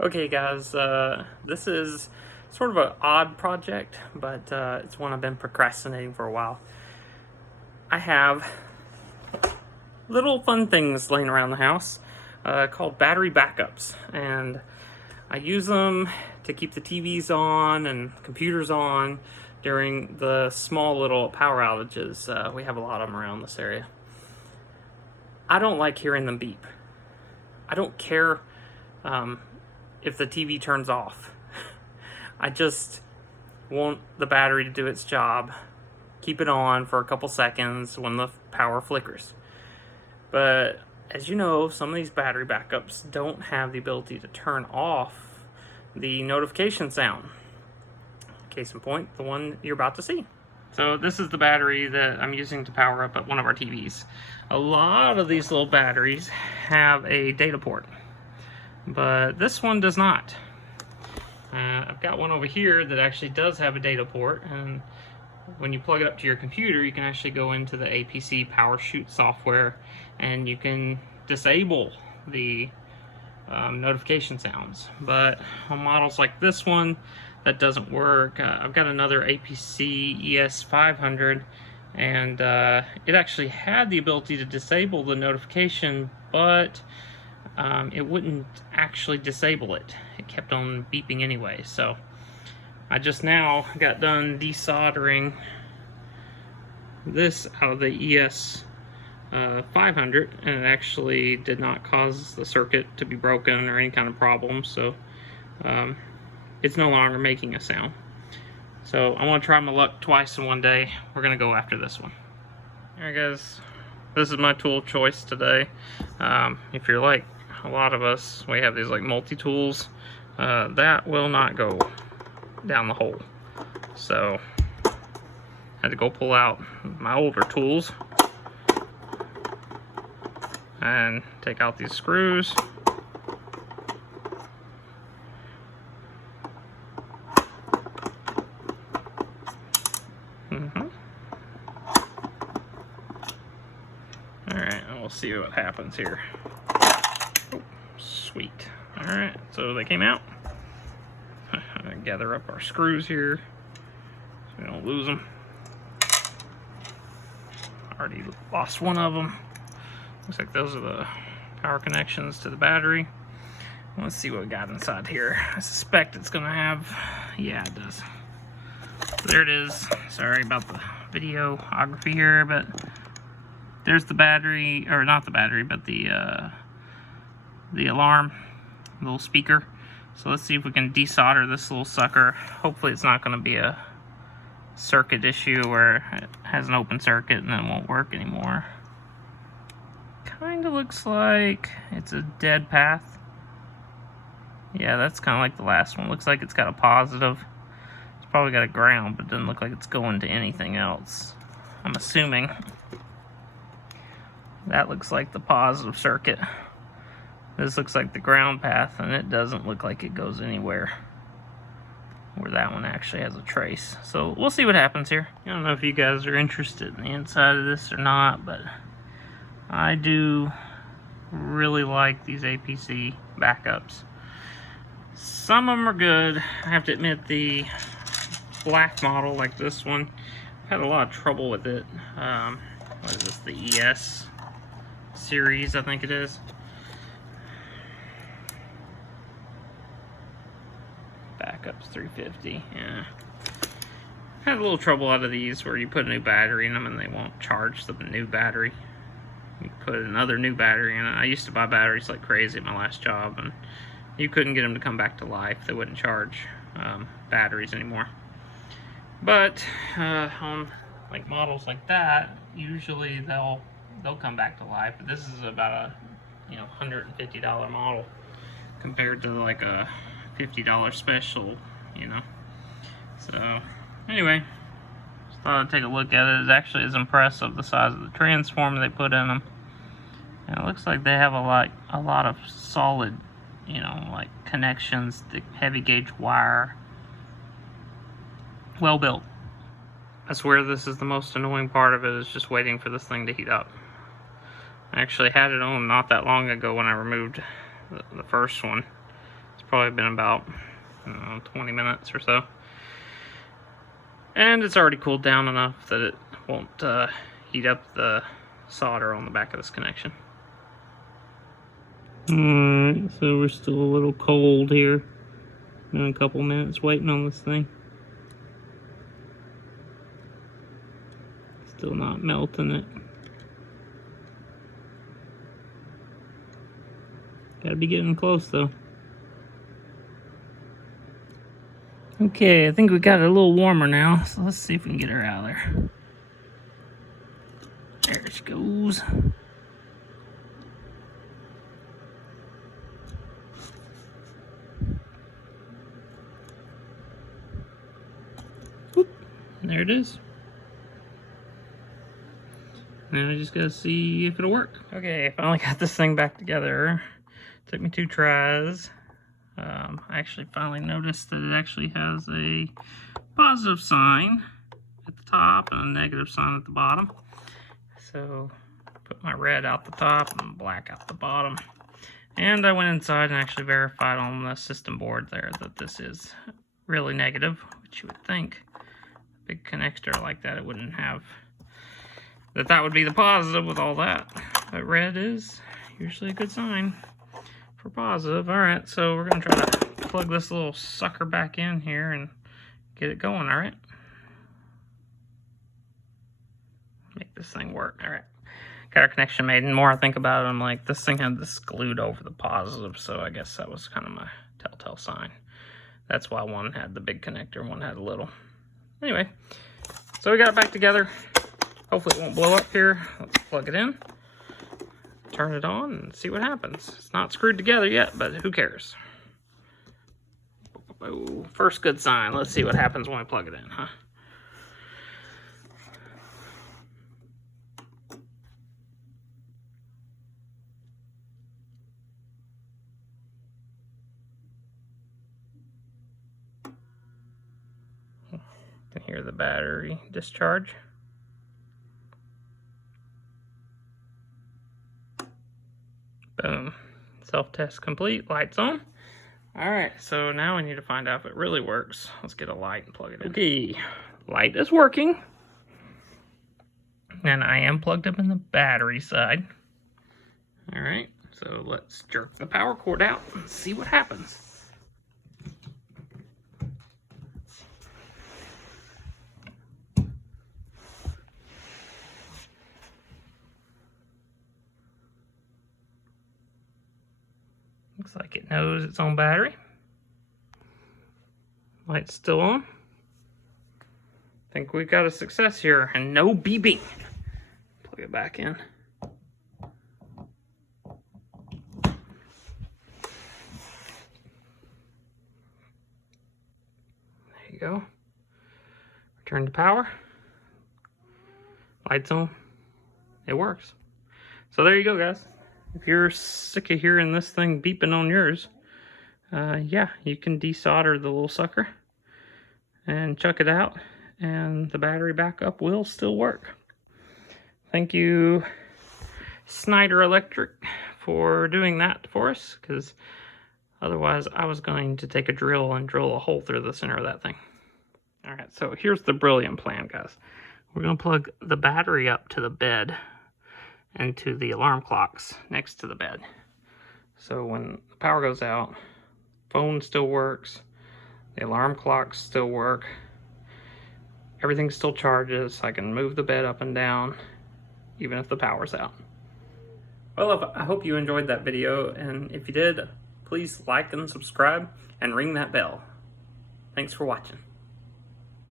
Okay guys, this is sort of an odd project, but it's one I've been procrastinating for a while. I have little fun things laying around the house called battery backups, and I use them to keep the TVs on and computers on during the small little power outages. We have a lot of them around this area. I don't like hearing them beep. I don't care if the TV turns off. I just want the battery to do its job, keep it on for a couple seconds when the power flickers. But as you know, some of these battery backups don't have the ability to turn off the notification sound. Case in point, the one you're about to see. So this is the battery that I'm using to power up at one of our TVs. A lot of these little batteries have a data port, but this one does not. I've got one over here that actually does have a data port, and when you plug it up to your computer, you can actually go into the APC PowerShoot software and you can disable the notification sounds. But on models like this one, that doesn't work. I've got another APC ES500, and it actually had the ability to disable the notification, but it wouldn't actually disable it. It kept on beeping anyway. So I just now got done desoldering this out of the ES 500, and it actually did not cause the circuit to be broken or any kind of problem. So it's no longer making a sound. So I want to try my luck twice in one day. We're gonna go after this one. Alright guys, this is my tool of choice today. If you're like a lot of us, we have these like multi-tools. That will not go down the hole. So I had to go pull out my older tools and take out these screws. Alright, and we'll see what happens here. Oh, sweet. Alright, so they came out. Gather up our screws here so we don't lose them. Already lost one of them. Looks like those are the power connections to the battery. Let's see what we got inside here. I suspect it's gonna have, yeah, it does. There it is. Sorry about the videography here, but there's the battery, or not the battery, but the alarm, little speaker. So let's see if we can desolder this little sucker. Hopefully it's not going to be a circuit issue where it has an open circuit and then it won't work anymore. Kind of looks like it's a dead path. Yeah, that's kind of like the last one. Looks like it's got a positive. It's probably got a ground, but it doesn't look like it's going to anything else. I'm assuming. That looks like the positive circuit. This looks like the ground path, and it doesn't look like it goes anywhere where that one actually has a trace. So we'll see what happens here. I don't know if you guys are interested in the inside of this or not, but I do really like these APC backups. Some of them are good. I have to admit, the black model like this one, I've had a lot of trouble with it. What is this, the ES series, I think it is. Backups 350, yeah. Had a little trouble out of these where you put a new battery in them and they won't charge the new battery. You put another new battery in it. I used to buy batteries like crazy at my last job, and you couldn't get them to come back to life. They wouldn't charge batteries anymore. But on like models like that, usually they'll come back to life. But this is about a $150 model compared to like a $50 special, So anyway, just thought I'd take a look at it. It actually is impressive, the size of the transformer they put in them. And it looks like they have a lot of solid, like connections, the heavy gauge wire. Well built. I swear this is the most annoying part of it, is just waiting for this thing to heat up. I actually had it on not that long ago when I removed the first one. probably been about 20 minutes or so. And it's already cooled down enough that it won't heat up the solder on the back of this connection. Alright, so we're still a little cold here. Been a couple minutes waiting on this thing. Still not melting it. Gotta be getting close though. Okay, I think we got it a little warmer now, so let's see if we can get her out of there. There she goes. Whoop. There it is. Now I just gotta see if it'll work. Okay, I finally got this thing back together. Took me 2 tries. I actually finally noticed that it actually has a positive sign at the top and a negative sign at the bottom. So put my red out the top and black out the bottom. And I went inside and actually verified on the system board there that this is really negative, which you would think a big connector like that it wouldn't have. That would be the positive with all that. But red is usually a good sign for positive. Alright, so we're going to try to plug this little sucker back in here and get it going, alright? Make this thing work, alright. Got our connection made, and the more I think about it, I'm like, this thing had this glued over the positive, so I guess that was kind of my telltale sign. That's why one had the big connector and one had a little. Anyway, so we got it back together. Hopefully it won't blow up here. Let's plug it in, turn it on, and see what happens. It's not screwed together yet, but who cares? Oh, first good sign. Let's see what happens when I plug it in, huh? You can hear the battery discharge. Boom. Self-test complete. Lights on. Alright, so now we need to find out if it really works. Let's get a light and plug it in. Okay, light is working. And I am plugged up in the battery side. Alright, so let's jerk the power cord out and see what happens. Looks like it knows its own battery. Light's still on. Think we've got a success here, and no beeping. Plug it back in. There you go. Return to power. Lights on. It works. So there you go, guys. If you're sick of hearing this thing beeping on yours, yeah, you can desolder the little sucker and chuck it out, and the battery backup will still work. Thank you, Snyder Electric, for doing that for us, because otherwise I was going to take a drill and drill a hole through the center of that thing. Alright, so here's the brilliant plan, guys. We're going to plug the battery up to the bed and to the alarm clocks next to the bed. So when the power goes out, phone still works, the alarm clocks still work, everything still charges. I can move the bed up and down even if the power's out. Well, I hope you enjoyed that video, and if you did, please like and subscribe and ring that bell. Thanks for watching.